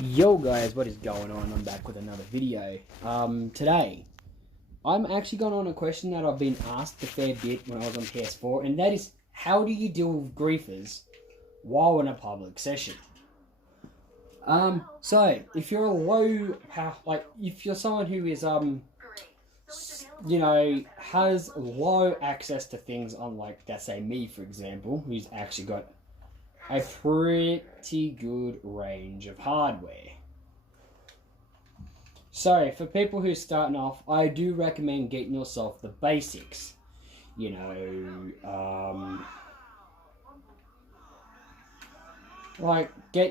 Yo guys, what is going on? I'm back with another video. Today, I'm actually going on a question that I've been asked a fair bit when I was on PS4, and that is, how do you deal with griefers while in a public session? So, if you're a low, if you're someone who is, has low access to things, unlike, let's say, me, for example, who's actually got a pretty good range of hardware. So, for people who are starting off, I do recommend getting yourself the basics. Get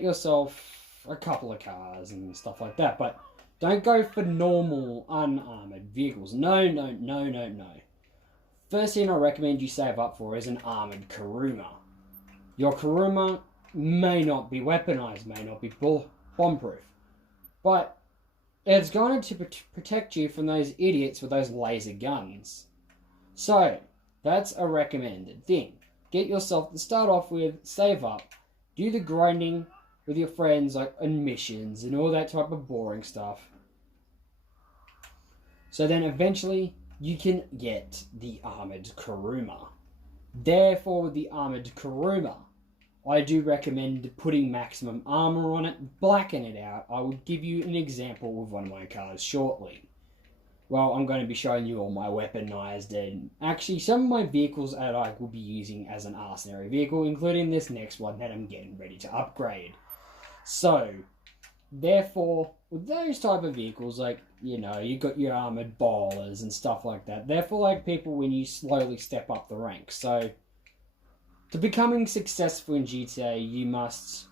yourself a couple of cars and stuff like that, but don't go for normal, unarmored vehicles. No. First thing I recommend you save up for is an armored Kuruma. Your Kuruma may not be weaponized, may not be bomb-proof, but it's going to protect you from those idiots with those laser guns. So, that's a recommended thing. Get yourself, to start off with, save up, do the grinding with your friends, like on missions and all that type of boring stuff. So then eventually, you can get the armored Kuruma. Therefore, with the armored Kuruma, I do recommend putting maximum armor on it, blacken it out. I will give you an example with one of my cars shortly. Well, I'm going to be showing you all my weaponized and actually some of my vehicles that I will be using as an arsenary vehicle, including this next one that I'm getting ready to upgrade. So, therefore, with those type of vehicles, you got your armored ballers and stuff like that. Therefore, people when you slowly step up the ranks. So, to becoming successful in GTA, you must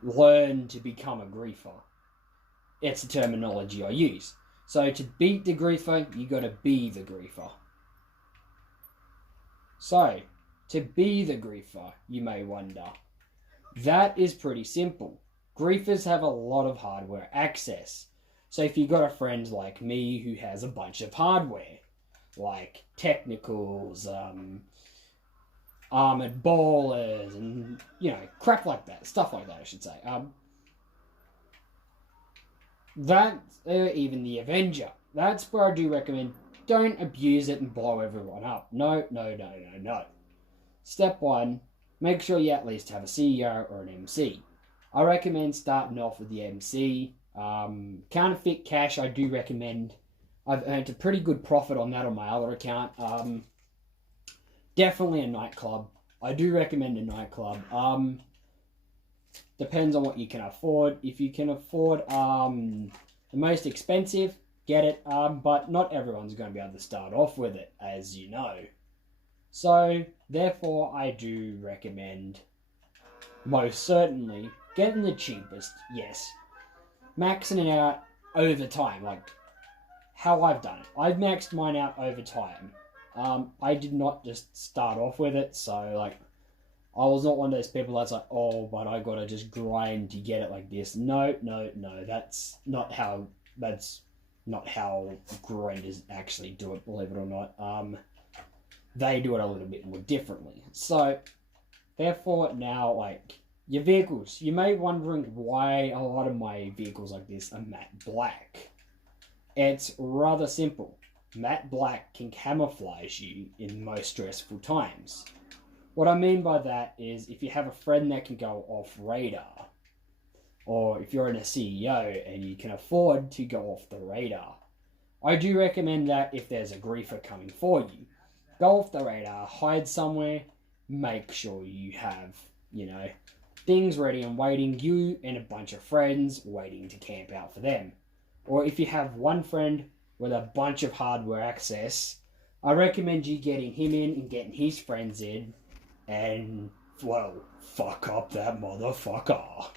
learn to become a griefer. It's the terminology I use. So to beat the griefer, you gotta be the griefer. So, to be the griefer, you may wonder. That is pretty simple. Griefers have a lot of hardware access. So if you got a friend like me who has a bunch of hardware, like technicals, armored ballers, and, crap like that. Stuff like that, I should say. Even the Avenger. That's where I do recommend, don't abuse it and blow everyone up. No. Step 1, make sure you at least have a CEO or an MC. I recommend starting off with the MC. Counterfeit cash, I do recommend. I've earned a pretty good profit on that on my other account. Definitely a nightclub. I do recommend a nightclub. Depends on what you can afford. If you can afford the most expensive, get it. But not everyone's going to be able to start off with it, as you know. So, therefore, I do recommend, most certainly, getting the cheapest, yes. Maxing it out over time, like how I've done it. I've maxed mine out over time. I did not just start off with it, so, I was not one of those people that's like, oh, but I gotta just grind to get it like this. No, that's not how grinders actually do it, believe it or not. They do it a little bit more differently. So, therefore, now, your vehicles, you may be wondering why a lot of my vehicles like this are matte black. It's rather simple. Matte black can camouflage you in most stressful times. What I mean by that is if you have a friend that can go off radar, or if you're in a CEO and you can afford to go off the radar, I do recommend that if there's a griefer coming for you, go off the radar, hide somewhere, make sure you have, things ready and waiting, you and a bunch of friends waiting to camp out for them. Or if you have one friend with a bunch of hardware access, I recommend you getting him in and getting his friends in and, fuck up that motherfucker.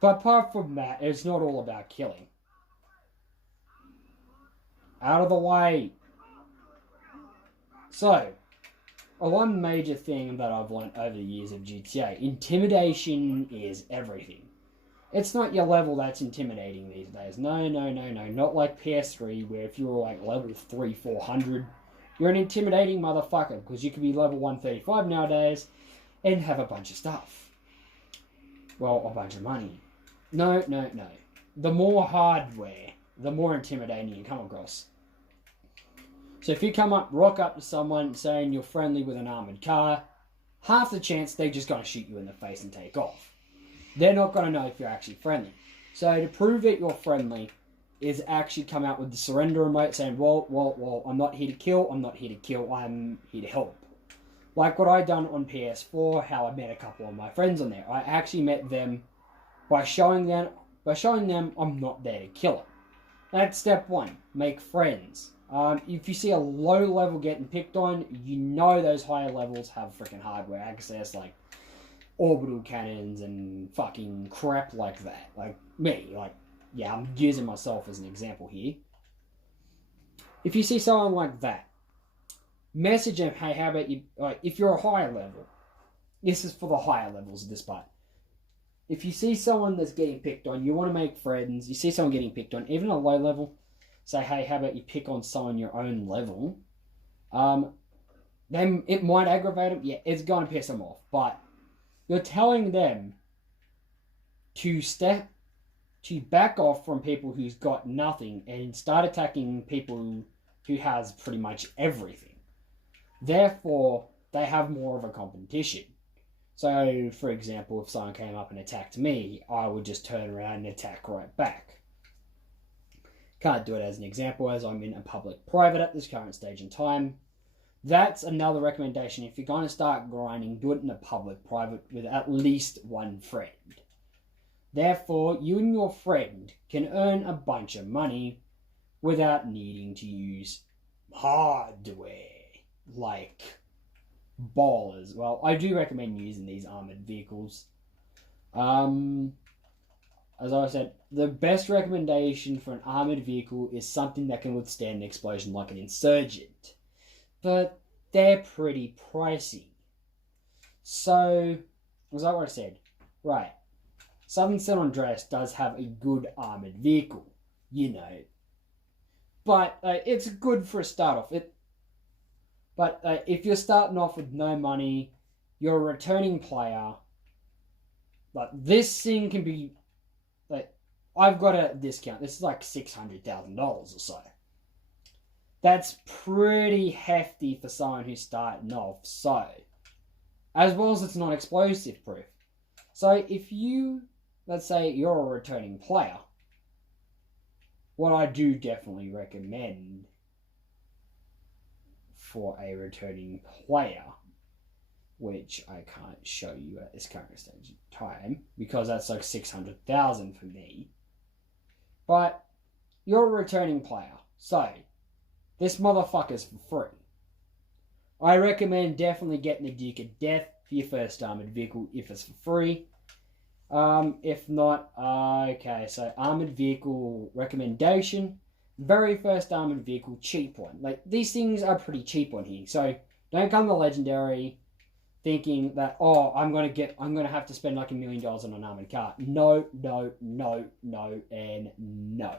But apart from that, it's not all about killing. Out of the way. So, one major thing that I've learned over the years of GTA, intimidation is everything. It's not your level that's intimidating these days. No. Not like PS3, where if you were level 300-400, you're an intimidating motherfucker, because you could be level 135 nowadays and have a bunch of stuff. Well, a bunch of money. No. The more hardware, the more intimidating you come across. So if you rock up to someone saying you're friendly with an armoured car, half the chance they're just going to shoot you in the face and take off. They're not going to know if you're actually friendly. So to prove that you're friendly is actually come out with the surrender emote saying, well, I'm not here to kill, I'm here to help. Like what I done on PS4, how I met a couple of my friends on there. I actually met them by showing them I'm not there to kill them. That's step one, make friends. If you see a low level getting picked on, you know those higher levels have freaking hardware access, like orbital cannons and fucking crap like that. Like me, yeah, I'm using myself as an example here. If you see someone like that, message them, hey, how about you, if you're a higher level, this is for the higher levels of this part. If you see someone that's getting picked on, you want to make friends, you see someone getting picked on, even a low level, say, hey, how about you pick on someone your own level? Then it might aggravate them. Yeah, it's going to piss them off. But you're telling them to back off from people who's got nothing and start attacking people who has pretty much everything. Therefore, they have more of a competition. So, for example, if someone came up and attacked me, I would just turn around and attack right back. Can't do it as an example as I'm in a public-private at this current stage in time. That's another recommendation. If you're going to start grinding, do it in a public-private with at least one friend. Therefore, you and your friend can earn a bunch of money without needing to use hardware like ballers. Well, I do recommend using these armoured vehicles. As I said, the best recommendation for an armoured vehicle is something that can withstand an explosion like an insurgent. But they're pretty pricey. So, was that what I said? Right. Southern San Andreas does have a good armoured vehicle, you know. But it's good for a start off. But if you're starting off with no money, you're a returning player, but this thing can be, like, I've got a discount. This is like $600,000 or so. That's pretty hefty for someone who's starting off. So, as well as it's not explosive proof. So if you, let's say you're a returning player, what I do definitely recommend for a returning player, which I can't show you at this current stage of time because that's like 600,000 for me. But you're a returning player, so this motherfucker's for free. I recommend definitely getting the Duke of Death for your first armoured vehicle if it's for free. If not, okay, so armoured vehicle recommendation. Very first armoured vehicle, cheap one. Like, these things are pretty cheap on here. So, don't come to Legendary thinking that, oh, I'm gonna have to spend like $1 million on an armoured car. No, and no.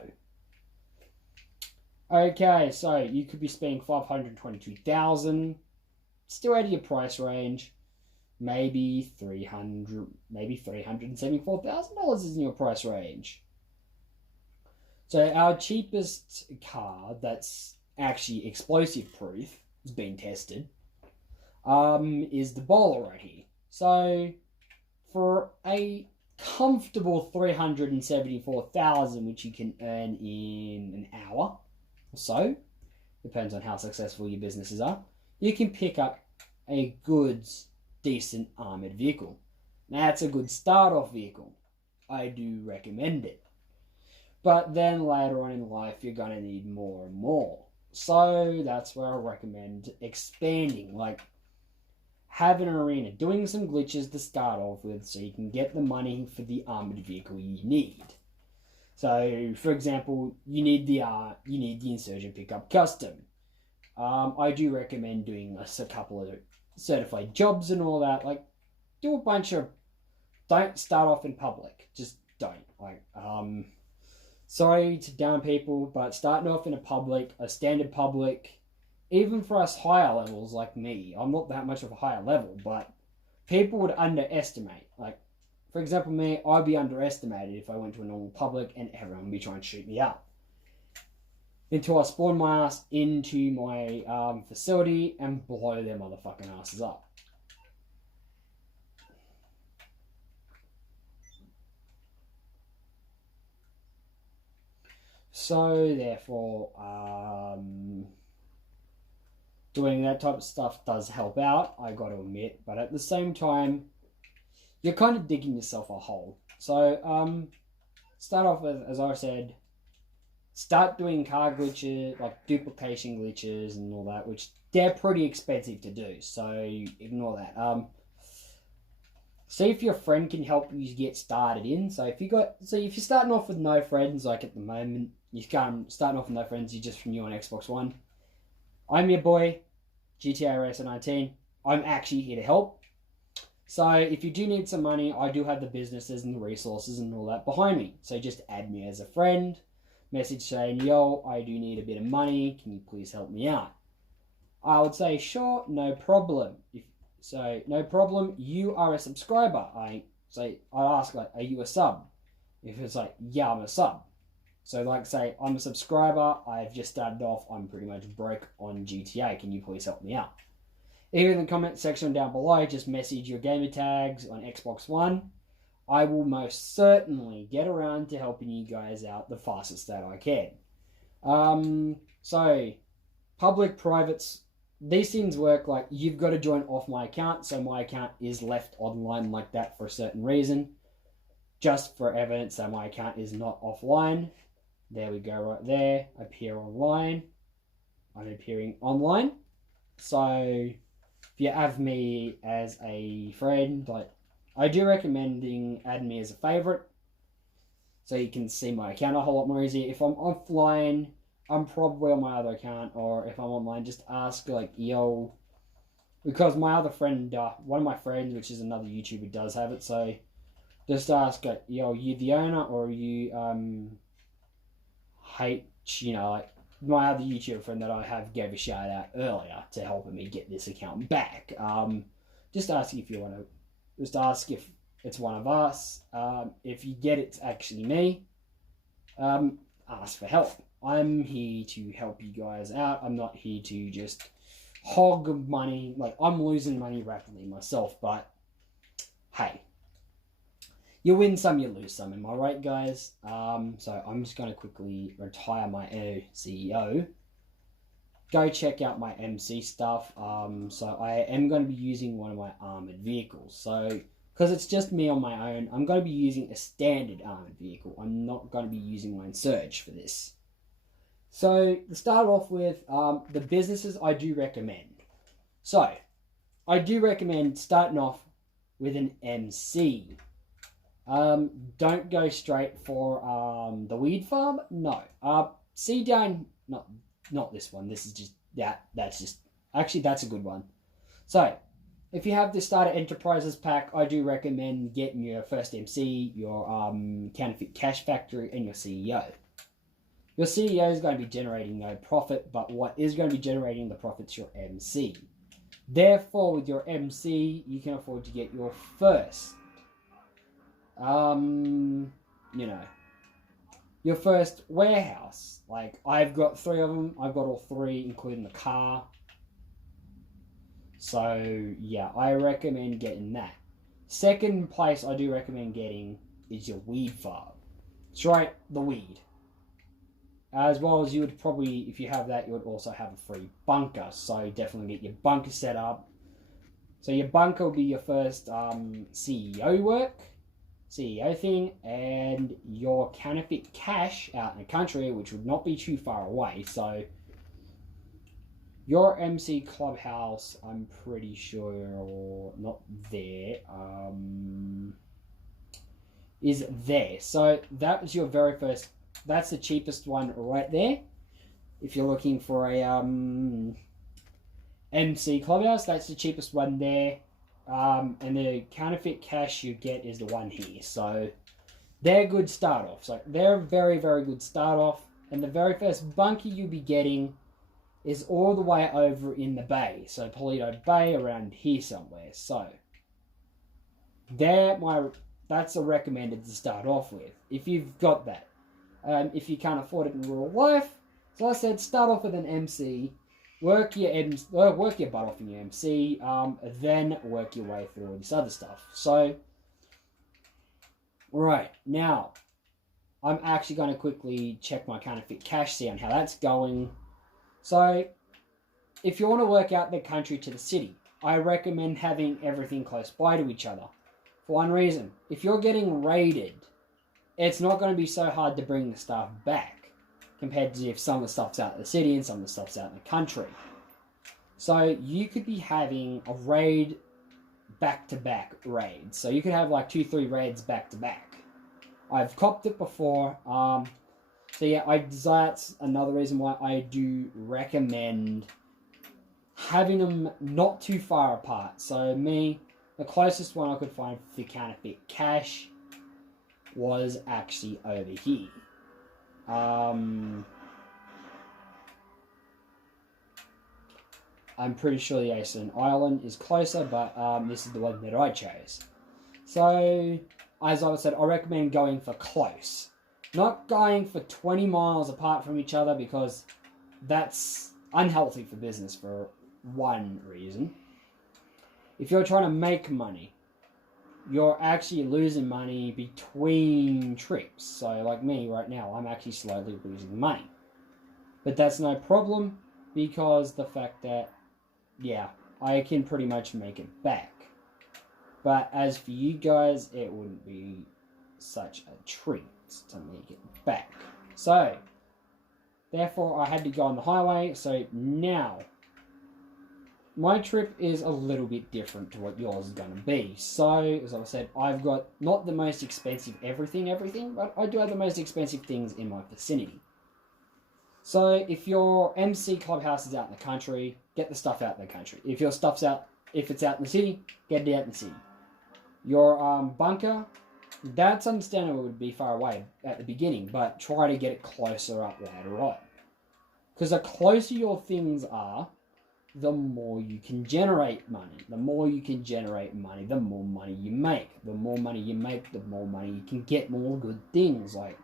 Okay, so you could be spending $522,000. Still out of your price range. Maybe $374,000 is in your price range. So our cheapest car that's actually explosive proof, has been tested, is the Bowler right here. So for a comfortable $374,000, which you can earn in an hour or so, depends on how successful your businesses are, you can pick up a good, decent armoured vehicle. Now, that's a good start-off vehicle. I do recommend it. But then later on in life, you're going to need more and more. So that's where I recommend expanding, like having an arena, doing some glitches to start off with so you can get the money for the armoured vehicle you need. So, for example, you need the Insurgent Pickup Custom. I do recommend doing a couple of certified jobs and all that. Like, do a bunch of... Don't start off in public. Just don't. Like, sorry to down people, but starting off in a standard public, even for us higher levels like me, I'm not that much of a higher level, but people would underestimate. Like, for example, me, I'd be underestimated if I went to a normal public and everyone would be trying to shoot me up. Until I spawn my ass into my facility and blow their motherfucking asses up. So, therefore, doing that type of stuff does help out, I got to admit. But at the same time, you're kind of digging yourself a hole. So, start off with, as I said, start doing car glitches, like duplication glitches and all that, which they're pretty expensive to do. So, ignore that. See if your friend can help you get started in. So if you're starting off with no friends, like at the moment, starting off with no friends, you're just new on Xbox One. I'm your boy, GTA Racer 19. I'm actually here to help. So if you do need some money, I do have the businesses and the resources and all that behind me. So just add me as a friend. Message saying, yo, I do need a bit of money. Can you please help me out? I would say, sure, no problem. So, no problem, you are a subscriber. I ask, like, are you a sub? If it's like, yeah, I'm a sub. So, like, say, I'm a subscriber, I've just started off, I'm pretty much broke on GTA, can you please help me out? Either in the comment section down below, just message your gamer tags on Xbox One. I will most certainly get around to helping you guys out the fastest that I can. So, public, privates, these things work like you've got to join off my account, so my account is left online like that for a certain reason. Just for evidence that my account is not offline. There we go, right there. Appear online. I'm appearing online. So if you have me as a friend, like I do recommend adding me as a favorite, so you can see my account a whole lot more easy. If I'm offline, I'm probably on my other account, or if I'm online, just ask, like, yo, because my other friend, one of my friends, which is another YouTuber, does have it, so just ask, like, yo, you the owner, or you, like, my other YouTuber friend that I have gave a shout out earlier to helping me get this account back. Just ask if you want to, just ask if it's one of us. If you get it's actually me, ask for help. I'm here to help you guys out. I'm not here to just hog money. Like, I'm losing money rapidly myself, but hey, you win some, you lose some. Am I right, guys? So I'm just going to quickly retire my CEO. Go check out my MC stuff. So I am going to be using one of my armored vehicles. So, because it's just me on my own, I'm going to be using a standard armored vehicle. I'm not going to be using my Surge for this. So, to start off with, the businesses I do recommend. So, I do recommend starting off with an MC. Don't go straight for the weed farm. No. See down, not this one. This is just actually that's a good one. So, if you have the starter enterprises pack, I do recommend getting your first MC, your counterfeit cash factory, and your CEO. Your CEO is going to be generating no profit, but what is going to be generating the profit is your MC. Therefore, with your MC, you can afford to get your first, your first warehouse. Like, I've got 3 of them. I've got all 3, including the car. So, yeah, I recommend getting that. Second place I do recommend getting is your weed farm. That's right, the weed. As well as you would probably, if you have that, you would also have a free bunker. So definitely get your bunker set up. So your bunker will be your first CEO thing, and your counterfeit cash out in the country, which would not be too far away. So your MC clubhouse, I'm pretty sure, or not there, is there. So that was your very first. That's the cheapest one right there. If you're looking for a MC clubhouse, that's the cheapest one there. And the counterfeit cash you get is the one here. So they're good start offs. Like, they're very, very good start off. And the very first bunker you'll be getting is all the way over in the bay. So Polito Bay, around here somewhere. So they're my that's a recommended to start off with, if you've got that. If you can't afford it in real life, so I said, start off with an MC, work your butt off in your MC, then work your way through all this other stuff. So, right, now, I'm actually going to quickly check my counterfeit cash, see on how that's going. So, if you want to work out the country to the city, I recommend having everything close by to each other. For one reason, if you're getting raided, it's not going to be so hard to bring the stuff back compared to if some of the stuff's out in the city and some of the stuff's out in the country. So you could be having a raid back-to-back raids. So you could have like 2-3 raids back-to-back. I've copped it before. So yeah, that's another reason why I do recommend having them not too far apart. So the closest one I could find for counterfeit cash was actually over here. I'm pretty sure the Iceland Island is closer, but this is the one that I chose. So, as I said, I recommend going for close. Not going for 20 miles apart from each other, because that's unhealthy for business for one reason. If you're trying to make money, you're actually losing money between trips. So like me right now, I'm actually slowly losing money. But that's no problem, because the fact that, yeah, I can pretty much make it back. But as for you guys, it wouldn't be such a treat to make it back. So, therefore I had to go on the highway. So now, my trip is a little bit different to what yours is going to be. So, as I said, I've got not the most expensive everything, but I do have the most expensive things in my vicinity. So, if your MC clubhouse is out in the country, get the stuff out in the country. If it's out in the city, get it out in the city. Your bunker, that's understandable, it would be far away at the beginning, but try to get it closer up later on. Because the closer your things are, the more you can generate money. The more you can generate money, the more money you make. The more money you make, the more money you can get more good things, like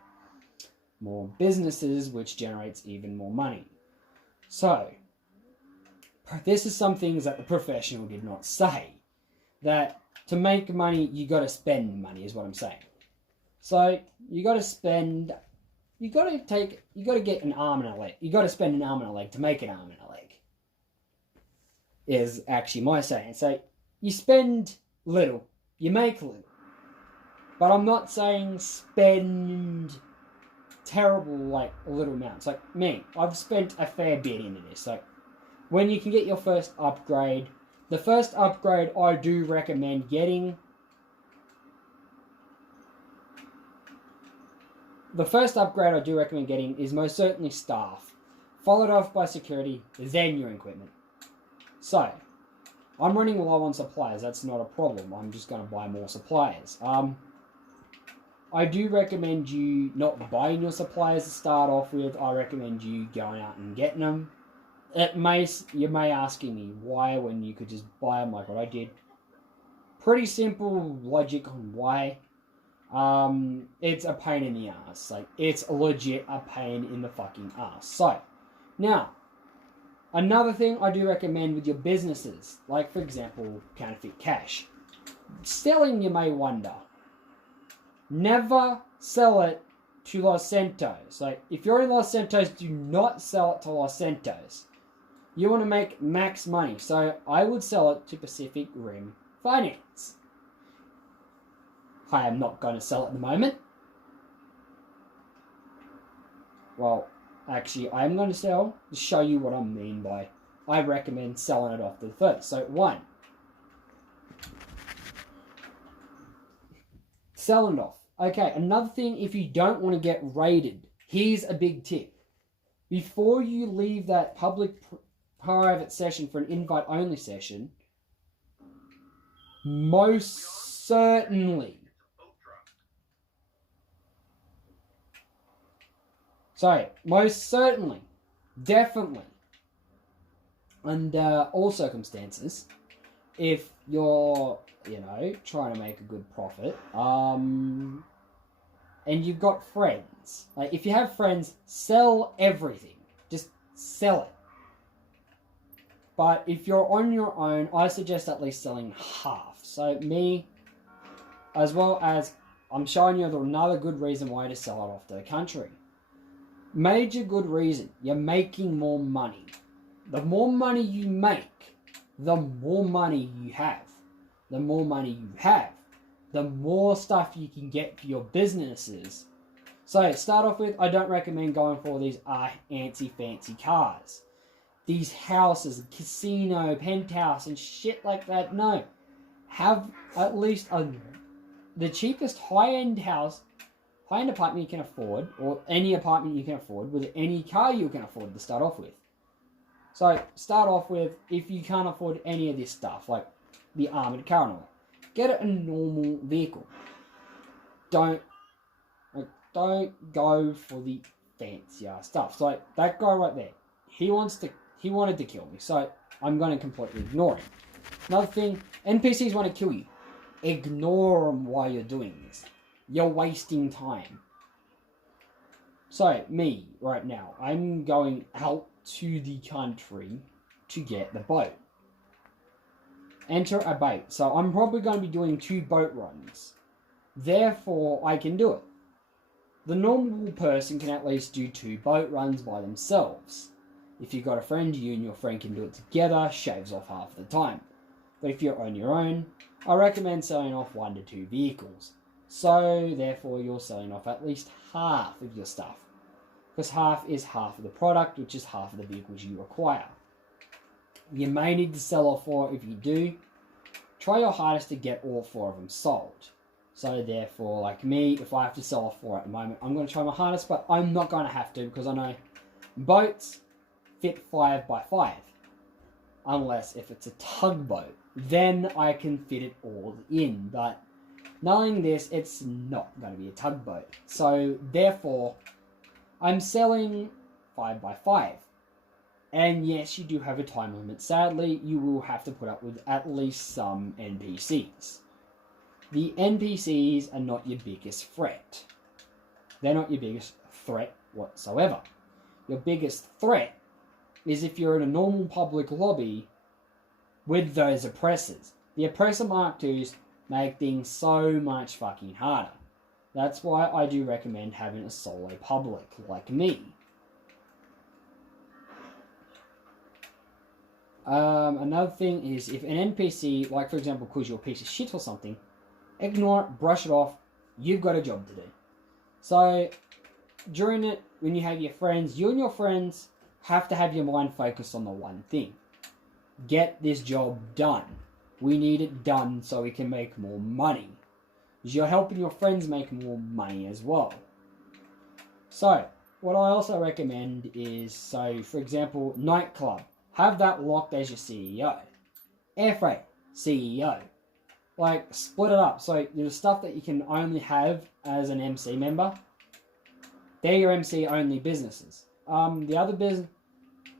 more businesses, which generates even more money. So, this is some things that the professional did not say. That to make money, you got to spend money, is what I'm saying. So, you got to spend, you got to get an arm and a leg. You got to spend an arm and a leg to make an arm and a leg, is actually my saying. So, you spend little, you make little. But I'm not saying spend terrible, like, little amounts. Like, me, I've spent a fair bit into this. Like, when you can get your first upgrade, the first upgrade I do recommend getting, is most certainly staff, followed off by security, then your equipment. So, I'm running low on supplies, that's not a problem. I'm just going to buy more supplies. I do recommend you not buying your supplies to start off with. I recommend you going out and getting them. You may asking me why when you could just buy them like what I did. Pretty simple logic on why. It's a pain in the ass. Like, it's legit a pain in the fucking ass. So, now, another thing I do recommend with your businesses, like for example, counterfeit cash. Selling, you may wonder. Never sell it to Los Santos. Like, if you're in Los Santos, do not sell it to Los Santos. You want to make max money, so I would sell it to Pacific Rim Finance. I am not going to sell it at the moment. Well, actually, I am going to show you what I mean by I recommend selling it off to the first. So, 1. Selling it off. Okay, another thing, if you don't want to get raided, here's a big tip. Before you leave that public private session for an invite-only session, most certainly, definitely, under all circumstances, if you're, trying to make a good profit, and you've got friends, like if you have friends, sell everything. Just sell it. But if you're on your own, I suggest at least selling half. So me, as well as I'm showing you another good reason why to sell it off to the country. Major good reason, you're making more money. The more money you make, the more money you have. The more money you have, the more stuff you can get for your businesses. So start off with, I don't recommend going for these antsy fancy cars. These houses, casino, penthouse and shit like that. No. Have at least the cheapest high-end house, high-end apartment you can afford, or any apartment you can afford, with any car you can afford to start off with. So start off with, if you can't afford any of this stuff, like the armoured car and all, get a normal vehicle. Don't go for the fancier stuff. So that guy right there, he wanted to kill me, so I'm going to completely ignore him. Another thing, NPCs want to kill you. Ignore them while you're doing this. You're wasting time. So, me, right now, I'm going out to the country to get the boat. Enter a boat. So, I'm probably going to be doing 2 boat runs. Therefore, I can do it. The normal person can at least do 2 boat runs by themselves. If you've got a friend, you and your friend can do it together, shaves off half the time. But if you're on your own, I recommend selling off 1 to 2 vehicles. So, therefore, you're selling off at least half of your stuff. Because half is half of the product, which is half of the vehicles you require. You may need to sell off 4. If you do, try your hardest to get all 4 of them sold. So, therefore, like me, if I have to sell off 4 at the moment, I'm going to try my hardest, but I'm not going to have to, because I know boats fit 5 by 5. Unless if it's a tugboat, then I can fit it all in. But knowing this, it's not going to be a tugboat. So therefore, I'm selling 5 by 5. And yes, you do have a time limit. Sadly, you will have to put up with at least some NPCs. The NPCs are not your biggest threat. They're not your biggest threat whatsoever. Your biggest threat is if you're in a normal public lobby with those oppressors. The oppressor Mark IIs make things so much fucking harder. That's why I do recommend having a solo public like me. Another thing is, if an NPC, like for example, calls you a piece of shit or something, ignore it, brush it off, you've got a job to do. So, during it, when you have your friends, you and your friends have to have your mind focused on the one thing. Get this job done. We need it done so we can make more money. Because you're helping your friends make more money as well. So, what I also recommend is, so for example, nightclub. Have that locked as your CEO. Air freight, CEO. Like, split it up. So, the stuff that you can only have as an MC member, they're your MC only businesses. The other business,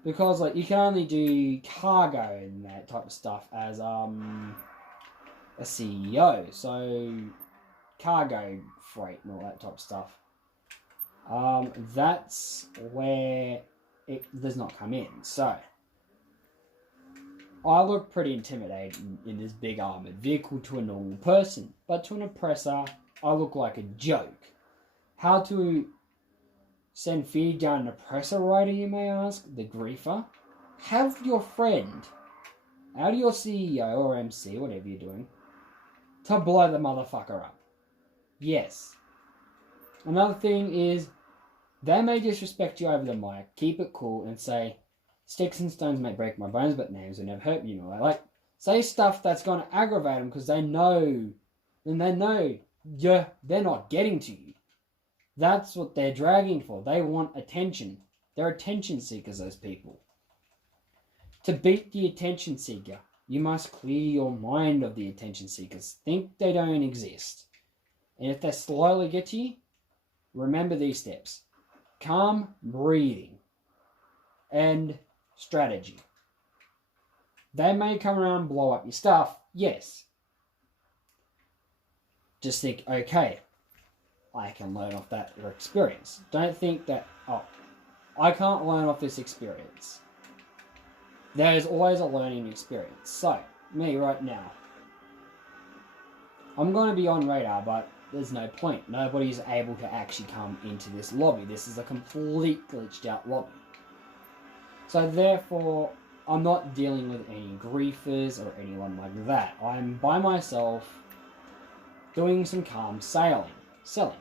because like you can only do cargo and that type of stuff as a CEO. So, cargo freight and all that type of stuff. That's where it does not come in. So, I look pretty intimidating in this big armoured vehicle to a normal person, but to an oppressor, I look like a joke. How to send fear down an oppressor rider, you may ask? The griefer? Have your friend, out of your CEO or MC, whatever you're doing, to blow the motherfucker up. Yes. Another thing is, they may disrespect you over the mic, keep it cool, and say, sticks and stones may break my bones, but names will never hurt me. You know, like, say stuff that's going to aggravate them because they know, and they know they're not getting to you. That's what they're dragging for. They want attention. They're attention seekers, those people. To beat the attention seeker, you must clear your mind of the attention seekers. Think they don't exist. And if they slowly get to you, remember these steps. Calm breathing and strategy. They may come around and blow up your stuff, yes. Just think, okay, I can learn off that experience. Don't think that, oh, I can't learn off this experience. There is always a learning experience. So, me right now, I'm going to be on radar, but there's no point. Nobody's able to actually come into this lobby. This is a complete glitched out lobby. So therefore, I'm not dealing with any griefers or anyone like that. I'm by myself doing some calm selling. So,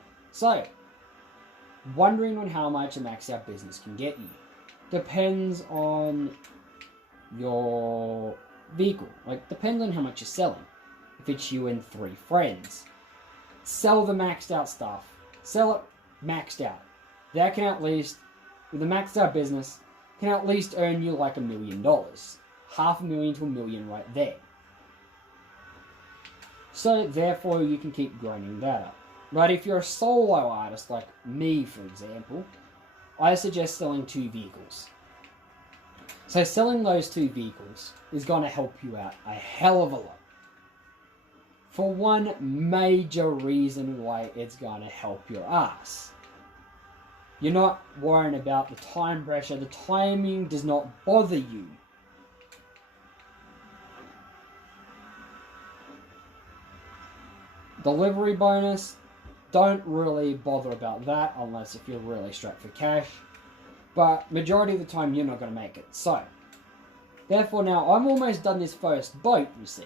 wondering on how much a maxed out business can get you. Depends on your vehicle. Like, depends on how much you're selling. If it's you and 3 friends, sell the maxed out stuff. Sell it maxed out. That can at least, with a maxed out business, can at least earn you like $1 million. $500,000 to $1 million right there. So therefore you can keep growing that up. But if you're a solo artist like me, for example, I suggest selling 2 vehicles. So selling those 2 vehicles is going to help you out a hell of a lot. For one major reason why it's going to help your ass. You're not worrying about the time pressure. The timing does not bother you. Delivery bonus, don't really bother about that unless if you're really strapped for cash. But majority of the time you're not going to make it. So, therefore now I'm almost done this first boat, you see.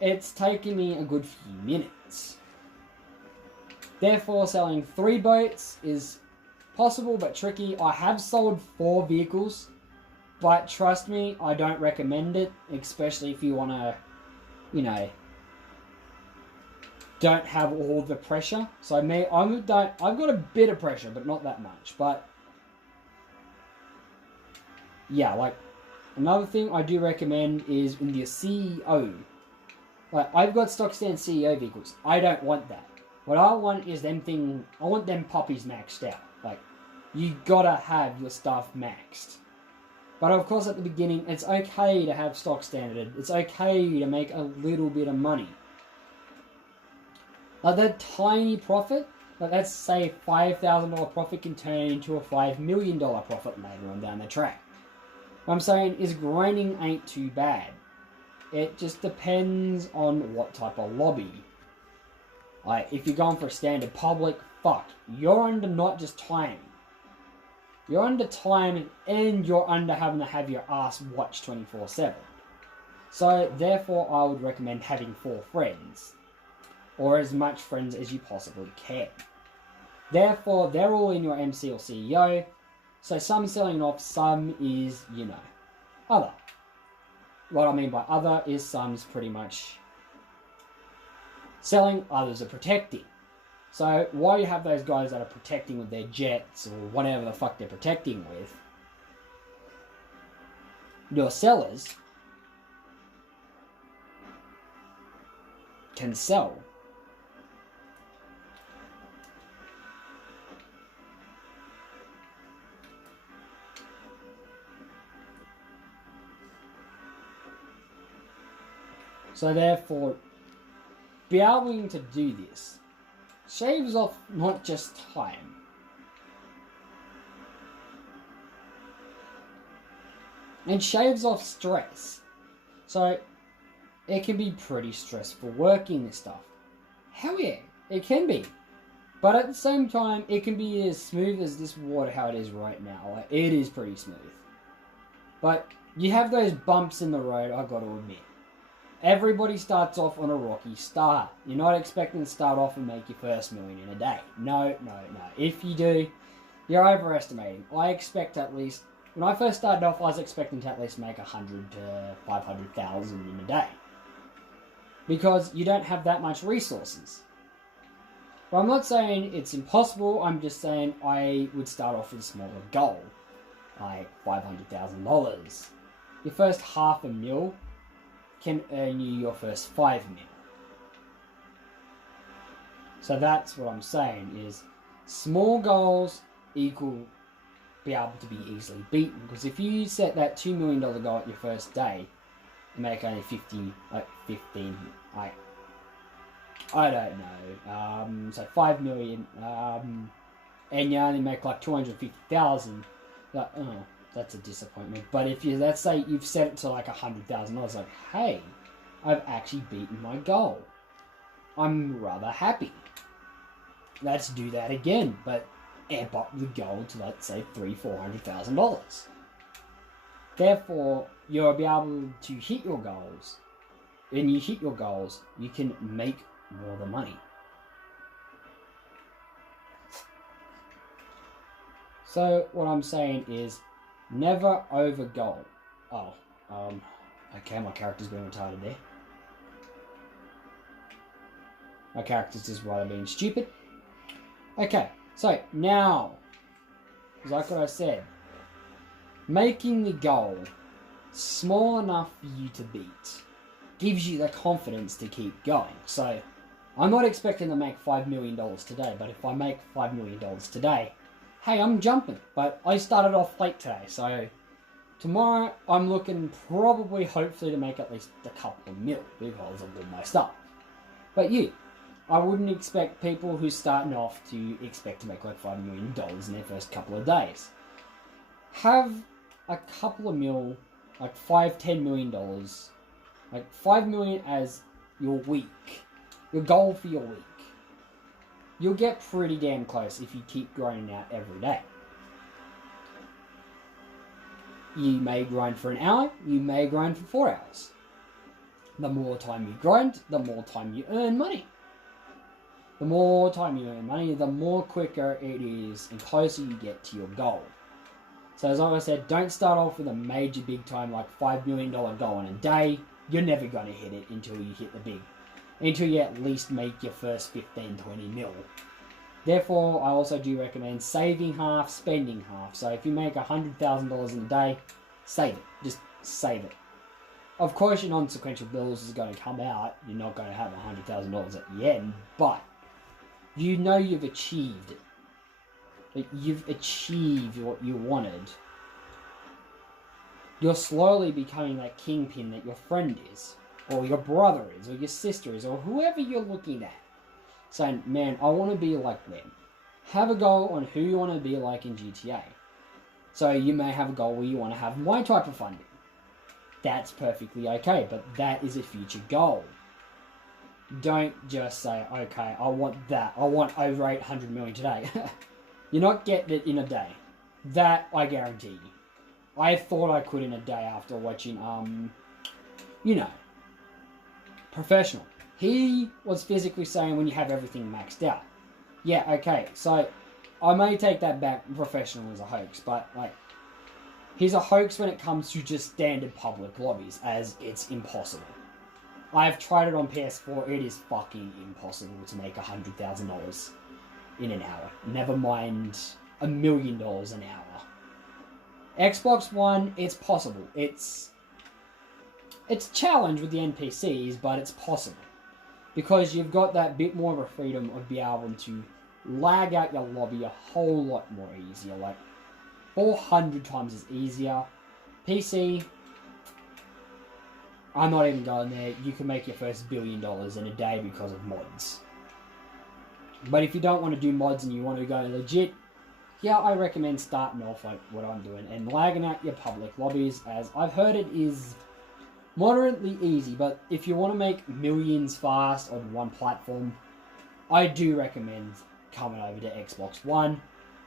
It's taken me a good few minutes. Therefore selling 3 boats is possible but tricky. I have sold 4 vehicles, but trust me, I don't recommend it, especially if you want to, you know, don't have all the pressure. So me, I've got a bit of pressure, but not that much. But yeah, like another thing I do recommend is in your CEO. Like I've got stock stand CEO vehicles. I don't want that. What I want is I want them puppies maxed out. Like, you gotta have your stuff maxed. But of course at the beginning, it's okay to have stock standard. It's okay to make a little bit of money. Like that tiny profit, like let's say $5,000 profit can turn into a $5 million profit later on down the track. What I'm saying is grinding ain't too bad. It just depends on what type of lobby. Like, if you're going for a standard public, fuck, you're under not just time. You're under time and you're under having to have your ass watched 24/7. So, therefore, I would recommend having 4 friends. Or as much friends as you possibly can. Therefore, they're all in your MC or CEO. So, some selling off, some is, you know, other. What I mean by other is some's pretty much selling, others are protecting. So while you have those guys that are protecting with their jets or whatever the fuck they're protecting with, your sellers can sell. So therefore, be able to do this shaves off not just time. And shaves off stress. So it can be pretty stressful working this stuff. Hell yeah, it can be. But at the same time, it can be as smooth as this water how it is right now. Like, it is pretty smooth. But you have those bumps in the road, I gotta admit. Everybody starts off on a rocky start. You're not expecting to start off and make your first million in a day. No. If you do, you're overestimating. I expect at least, when I first started off, I was expecting to at least make 100 to 500,000 in a day. Because you don't have that much resources. But I'm not saying it's impossible, I'm just saying I would start off with a smaller goal. Like $500,000. Your first $500,000 can earn you your first $5 million. So that's what I'm saying is small goals equal be able to be easily beaten. Because if you set that $2 million goal at your first day, You make only 50, like 15, like, I don't know, so 5 million, and you only make like 250,000, like, oh, that's a disappointment. But if you, let's say you've set it to like $100,000, like, hey, I've actually beaten my goal. I'm rather happy. Let's do that again, but amp up the goal to, let's say, $300,000-$400,000. Therefore, you'll be able to hit your goals. When you hit your goals, you can make more of the money. So what I'm saying is, never over goal. Oh, okay, my character's being retarded there. My character's just rather being stupid. Okay, so now, like what I said, making the goal small enough for you to beat gives you the confidence to keep going. So, I'm not expecting to make $5 million today, but if I make $5 million today, hey, I'm jumping. But I started off late today, so tomorrow I'm looking probably, hopefully, to make at least a couple of mil because of all my stuff. But you, I wouldn't expect people who's starting off to expect to make like $5 million in their first couple of days. Have a couple of mil, like $5-10 million, like $5 million as your week, your goal for your week. You'll get pretty damn close if you keep grinding out every day. You may grind for an hour, you may grind for 4 hours. The more time you grind, the more time you earn money. The more time you earn money, the more quicker it is and closer you get to your goal. So as I said, don't start off with a major big time like $5 million goal in a day. You're never going to hit it until you hit the big. Until you at least make your first 15-20 mil. Therefore, I also do recommend saving half, spending half. So if you make $100,000 in a day, save it. Just save it. Of course, your non-sequential bills is going to come out. You're not going to have $100,000 at the end, but you know you've achieved it. Like, you've achieved what you wanted. You're slowly becoming that kingpin that your friend is, or your brother is, or your sister is, or whoever you're looking at. Saying, man, I want to be like them. Have a goal on who you want to be like in GTA. So you may have a goal where you want to have my type of funding. That's perfectly okay, but that is a future goal. Don't just say, okay, I want that. I want over 800 million today. You're not getting it in a day. That, I guarantee you. I thought I could in a day after watching, Professional. He was physically saying when you have everything maxed out. Yeah, okay, so I may take that back, Professional is a hoax, but, like, he's a hoax when it comes to just standard public lobbies, as it's impossible. I've tried it on PS4, it is fucking impossible to make $100,000 in an hour. Never mind $1 million an hour. Xbox One, it's possible. It's a challenge with the NPCs, but it's possible. Because you've got that bit more of a freedom of being able to lag out your lobby a whole lot more easier. Like, 400 times is easier. PC, I'm not even going there. You can make your first $1 billion in a day because of mods. But if you don't want to do mods and you want to go legit, yeah, I recommend starting off like what I'm doing and lagging out your public lobbies, as I've heard it is moderately easy, but if you want to make millions fast on one platform, I do recommend coming over to Xbox One.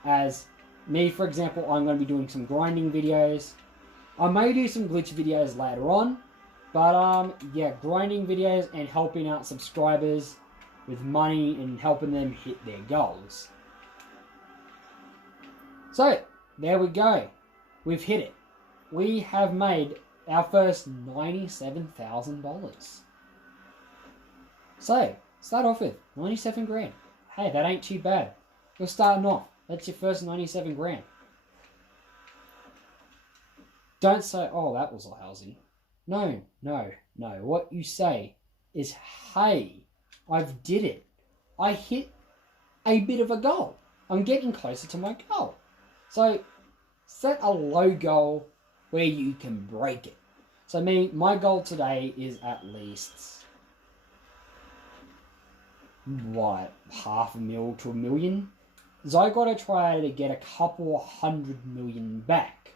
As me, for example, I'm going to be doing some grinding videos. I may do some glitch videos later on, but yeah, grinding videos and helping out subscribers with money and helping them hit their goals. So, there we go. We've hit it. We have made our first $97,000. So, start off with 97 grand. Hey, that ain't too bad. You're starting off. That's your first 97 grand. Don't say, oh, that was lousy. No. What you say is, hey, I've did it. I hit a bit of a goal. I'm getting closer to my goal. So, set a low goal where you can break it. So my goal today is at least, what, $500,000 to $1 million? So I gotta try to get a couple 100 million back.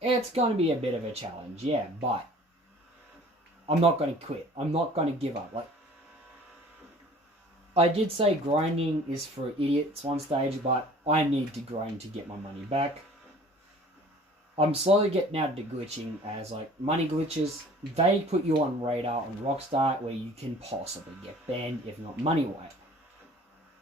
It's gonna be a bit of a challenge, yeah, but I'm not gonna quit. I'm not gonna give up. Like, I did say grinding is for idiots one stage, but I need to grind to get my money back. I'm slowly getting out of glitching, as like money glitches, they put you on radar on Rockstar where you can possibly get banned if not money wipe.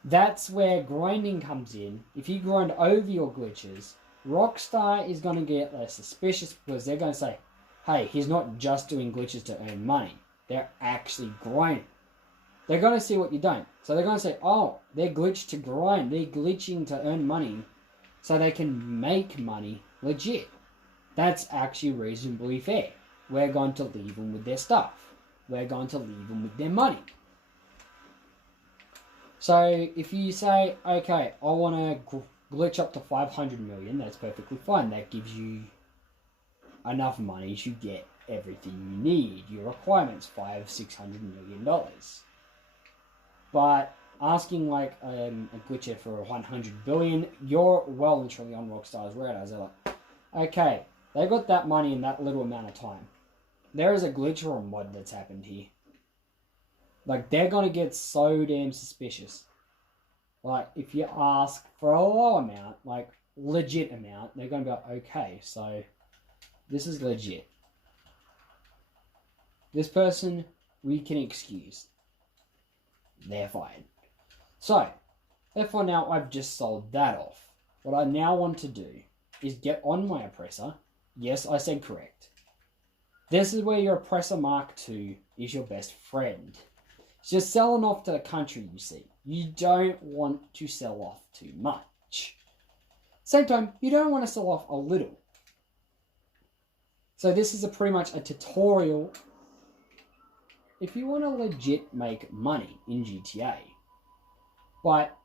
That's where grinding comes in. If you grind over your glitches, Rockstar is going to get less suspicious because they're going to say, hey, he's not just doing glitches to earn money. They're actually grinding. They're going to see what you don't. So they're going to say, oh, they're glitched to grind. They're glitching to earn money so they can make money legit. That's actually reasonably fair. We're going to leave them with their stuff. We're going to leave them with their money. So if you say, okay, I want to glitch up to 500 million, that's perfectly fine. That gives you enough money to get everything you need. Your requirements, $500-600 million. But asking like a glitcher for 100 billion, you're well and truly on Rockstar's radar. They're like, okay, they got that money in that little amount of time. There is a glitch or a mod that's happened here. Like, they're gonna get so damn suspicious. Like, if you ask for a low amount, like legit amount, they're gonna be like, okay, so this is legit. This person we can excuse. They're fine. So, therefore now I've just sold that off. What I now want to do is get on my oppressor. Yes, I said correct. This is where your oppressor Mark II is your best friend. It's just selling off to the country, you see. You don't want to sell off too much. Same time, you don't want to sell off a little. So this is pretty much a tutorial if you want to legit make money in GTA, but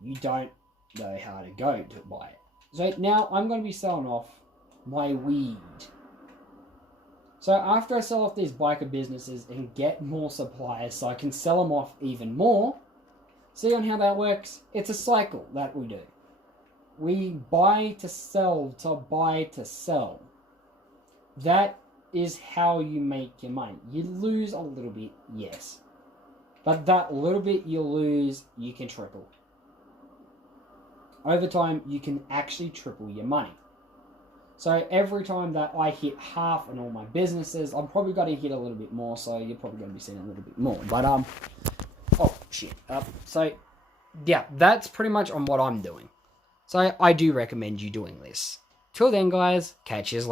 you don't know how to go to buy it. So now I'm going to be selling off my weed. So after I sell off these biker businesses and get more suppliers so I can sell them off even more, see on how that works? It's a cycle that we do. We buy to sell to buy to sell. That is how you make your money. You lose a little bit, yes. But that little bit you lose, you can triple. Over time, you can actually triple your money. So every time that I hit half in all my businesses, I'm probably going to hit a little bit more, so you're probably going to be seeing a little bit more. But, oh, shit. So, yeah, that's pretty much on what I'm doing. So I do recommend you doing this. Till then, guys, catch you later.